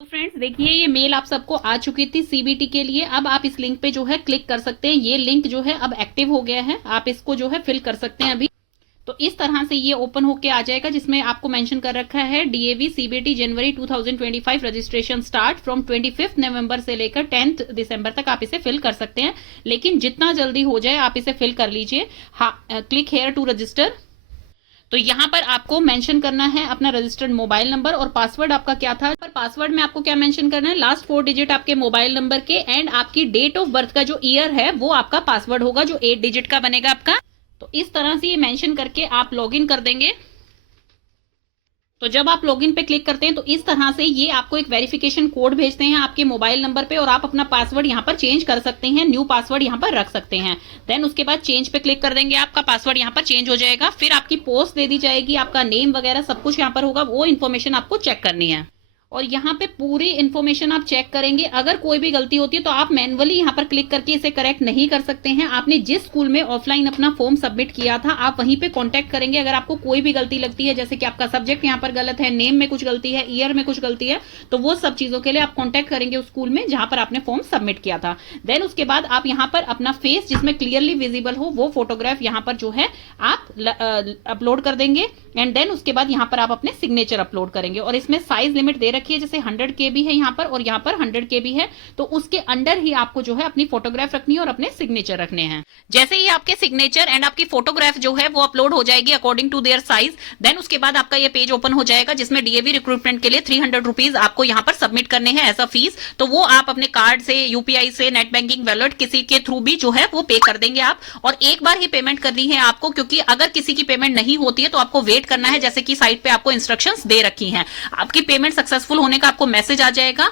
तो फ्रेंड्स देखिए, ये मेल आप सबको आ चुकी थी सीबीटी के लिए। अब आप इस लिंक पे जो है क्लिक कर सकते हैं। ये लिंक जो है अब एक्टिव हो गया है, आप इसको जो है फिल कर सकते हैं अभी। तो इस तरह से ये ओपन होके आ जाएगा, जिसमें आपको मेंशन कर रखा है DAV CBT January 2025 registration start from 25 नवंबर से लेकर 10 दिसंबर तक आप इसे फिल कर सकते हैं। लेकिन जितना जल्दी हो जाए आप इसे फिल कर लीजिए। हाँ, क्लिक हेयर टू रजिस्टर। तो यहाँ पर आपको मेंशन करना है अपना रजिस्टर्ड मोबाइल नंबर और पासवर्ड आपका क्या था। पर पासवर्ड में आपको क्या मेंशन करना है, लास्ट 4 डिजिट आपके मोबाइल नंबर के एंड आपकी डेट ऑफ बर्थ का जो ईयर है वो आपका पासवर्ड होगा, जो 8 डिजिट का बनेगा आपका। तो इस तरह से ये मेंशन करके आप लॉगिन कर देंगे। तो जब आप लॉगिन पे क्लिक करते हैं तो इस तरह से ये आपको एक वेरिफिकेशन कोड भेजते हैं आपके मोबाइल नंबर पे, और आप अपना पासवर्ड यहाँ पर चेंज कर सकते हैं, न्यू पासवर्ड यहाँ पर रख सकते हैं। देन उसके बाद चेंज पे क्लिक कर देंगे, आपका पासवर्ड यहाँ पर चेंज हो जाएगा। फिर आपकी पोस्ट दे दी जाएगी, आपका नेम वगैरह सब कुछ यहाँ पर होगा, वो इन्फॉर्मेशन आपको चेक करनी है। और यहाँ पे पूरी इन्फॉर्मेशन आप चेक करेंगे। अगर कोई भी गलती होती है तो आप मैनुअली यहाँ पर क्लिक करके इसे करेक्ट नहीं कर सकते हैं। आपने जिस स्कूल में ऑफलाइन अपना फॉर्म सबमिट किया था आप वहीं पे कांटेक्ट करेंगे। अगर आपको कोई भी गलती लगती है, जैसे कि आपका सब्जेक्ट यहाँ पर गलत है, नेम में कुछ गलती है, ईयर में कुछ गलती है, तो वो सब चीजों के लिए आप कॉन्टेक्ट करेंगे उस स्कूल में जहां पर आपने फॉर्म सबमिट किया था। देन उसके बाद आप यहाँ पर अपना फेस जिसमें क्लियरली विजिबल हो वो फोटोग्राफ यहाँ पर जो है आप अपलोड कर देंगे। एंड देन उसके बाद यहाँ पर आप अपने सिग्नेचर अपलोड करेंगे। और इसमें साइज लिमिट दे रखी है, जैसे 100 KB है यहाँ पर और यहाँ पर 100 KB है, तो उसके अंडर ही आपको जो है अपनी फोटोग्राफ रखनी है और अपने सिग्नेचर रखने हैं। जैसे ही आपके सिग्नेचर एंड आपकी फोटोग्राफ जो है वो अपलोड हो जाएगी according to their size, then उसके बाद आपका ये पेज ओपन हो जाएगा जिसमें डीएवी रिक्रूटमेंट के लिए 300 रुपीज आपको यहाँ पर सबमिट करने हैं एज अ फीस। तो वो आप अपने कार्ड से, यूपीआई से, नेट बैंकिंग, वॉलेट किसी के थ्रू भी जो है वो पे कर देंगे आप। और एक बार ही पेमेंट करनी है आपको, क्योंकि अगर किसी की पेमेंट नहीं होती है तो आपको वेट करना है, जैसे कि साइट पे आपको इंस्ट्रक्शंस दे रखी हैं। आपकी पेमेंट सक्सेसफुल होने का आपको मैसेज आ जाएगा।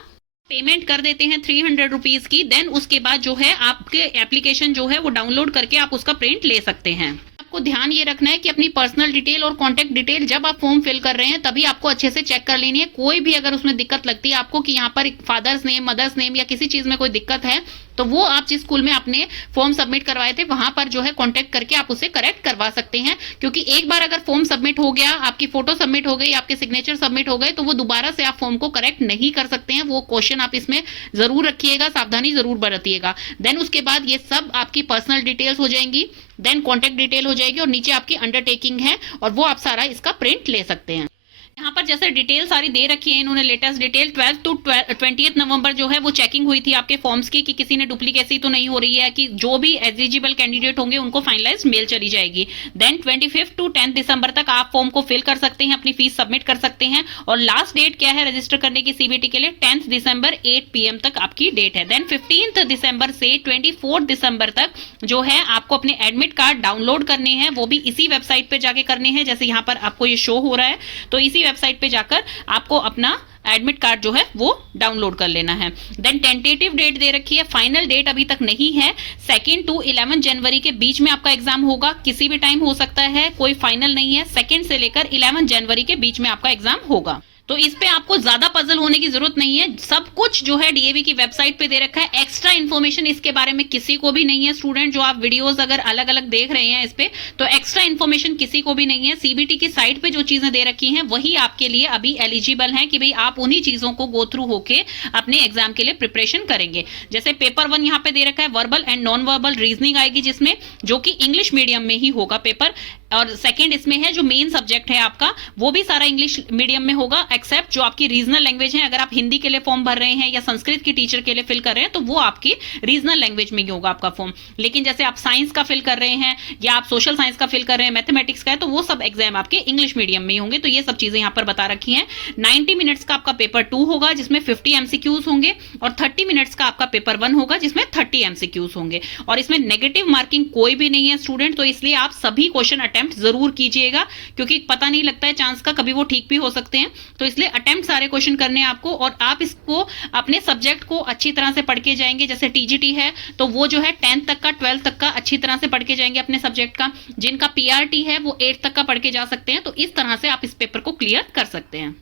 पेमेंट कर देते हैं 300 रुपीज की। देन उसके बाद जो है आपके एप्लीकेशन जो है वो डाउनलोड करके आप उसका प्रिंट ले सकते हैं। आपको ध्यान ये रखना है कि अपनी पर्सनल डिटेल और कांटेक्ट डिटेल जब आप फॉर्म फिल कर रहे हैं तभी आपको अच्छे से चेक कर लेनी है। कोई भी अगर उसमें दिक्कत लगती है आपको कि यहाँ पर फादर्स नेम, मदर्स नेम या किसी चीज में कोई दिक्कत है, तो वो आप जिस स्कूल में अपने फॉर्म सबमिट करवाए थे वहां पर जो है कांटेक्ट करके आप उसे करेक्ट करवा सकते हैं। क्योंकि एक बार अगर फॉर्म सबमिट हो गया, आपकी फोटो सबमिट हो गई, आपके सिग्नेचर सबमिट हो गए, तो वो दोबारा से आप फॉर्म को करेक्ट नहीं कर सकते हैं। वो क्वेश्चन आप इसमें जरूर रखिएगा, सावधानी जरूर बरतिएगा। देन उसके बाद ये सब आपकी पर्सनल डिटेल्स हो जाएंगी, देन कॉन्टेक्ट डिटेल हो जाएगी और नीचे आपकी अंडरटेकिंग है और वो आप सारा इसका प्रिंट ले सकते हैं। यहाँ पर जैसे डिटेल सारी दे रखी है इन्होंने, लेटेस्ट डिटेल 12 टू 20 नवंबर जो है वो चेकिंग हुई थी आपके फॉर्म्स की कि किसी ने डुप्लीकेसी तो नहीं हो रही है, कि जो भी एलिजिबल कैंडिडेट होंगे उनको फाइनलाइज मेल चली जाएगी। देन 25 टू 10 दिसंबर तक आप फॉर्म को फिल कर सकते हैं, अपनी फीस सबमिट कर सकते हैं। और लास्ट डेट क्या है रजिस्टर करने की सीबीटी के लिए, 10 दिसंबर 8 PM तक आपकी डेट है। देन 15 दिसंबर से 24 दिसंबर तक जो है आपको अपने एडमिट कार्ड डाउनलोड करने हैं, वो भी इसी वेबसाइट पे जाके करने हैं जैसे यहाँ पर आपको ये शो हो रहा है। तो इसी वेबसाइट पे जाकर आपको अपना एडमिट कार्ड जो है वो डाउनलोड कर लेना है। देन टेंटेटिव डेट दे रखी है, फाइनल डेट अभी तक नहीं है। 2 टू 11 जनवरी के बीच में आपका एग्जाम होगा, किसी भी टाइम हो सकता है, कोई फाइनल नहीं है। 2 से लेकर 11 जनवरी के बीच में आपका एग्जाम होगा। तो इस पे आपको ज्यादा पजल होने की जरूरत नहीं है, सब कुछ जो है डीएवी की वेबसाइट पे दे रखा है। एक्स्ट्रा इन्फॉर्मेशन इसके बारे में किसी को भी नहीं है। स्टूडेंट जो आप वीडियोस अगर अलग अलग देख रहे हैं इस पे, तो एक्स्ट्रा इन्फॉर्मेशन किसी को भी नहीं है। सीबीटी की साइट पे जो चीजें दे रखी हैं वही आपके लिए अभी एलिजिबल है कि भाई आप उन्हीं चीजों को गो थ्रू होके अपने एग्जाम के लिए प्रिपरेशन करेंगे। जैसे पेपर 1 यहाँ पे दे रखा है, verbal and non verbal reasoning आएगी, जिसमें जो कि इंग्लिश मीडियम में ही होगा पेपर। और सेकंड इसमें है जो मेन सब्जेक्ट है आपका, वो भी सारा इंग्लिश मीडियम में होगा, एक्सेप्ट जो आपकी रीजनल लैंग्वेज है। अगर आप हिंदी के लिए फॉर्म भर रहे हैं या संस्कृत की टीचर के लिए फिल कर रहे हैं तो वो आपकी रीजनल लैंग्वेज में ही होगा आपका फॉर्म। लेकिन जैसे आप साइंस का फिल कर रहे हैं या आप सोशल साइंस का फिल कर रहे हैं, मैथमेटिक्स का है, तो वो सब एग्जाम आपके इंग्लिश मीडियम में ही होंगे। तो ये सब चीजें यहाँ पर बता रखी है। 90 मिनट्स का आपका पेपर 2 होगा जिसमें 50 MCQs होंगे, और 30 मिनट्स का आपका पेपर 1 होगा जिसमें 30 MCQs होंगे। और इसमें नेगेटिव मार्किंग कोई भी नहीं है स्टूडेंट, तो इसलिए आप सभी क्वेश्चन अटेम्प्ट जरूर कीजिए, क्योंकि पता नहीं लगता है चांस का, कभी वो ठीक भी हो सकते हैं। तो इसलिए अटेम्प्ट सारे क्वेश्चन करने हैं आपको, और आप इसको अपने सब्जेक्ट को अच्छी तरह से पढ़ के जाएंगे। जैसे टीजीटी है तो वो जो है 10th तक का, 12th तक का अच्छी तरह से पढ़ के जाएंगे अपने सब्जेक्ट का। जिनका पीआरटी है वो 8th तक का पढ़ के जा सकते हैं। तो इस तरह से आप इस पेपर को क्लियर कर सकते हैं।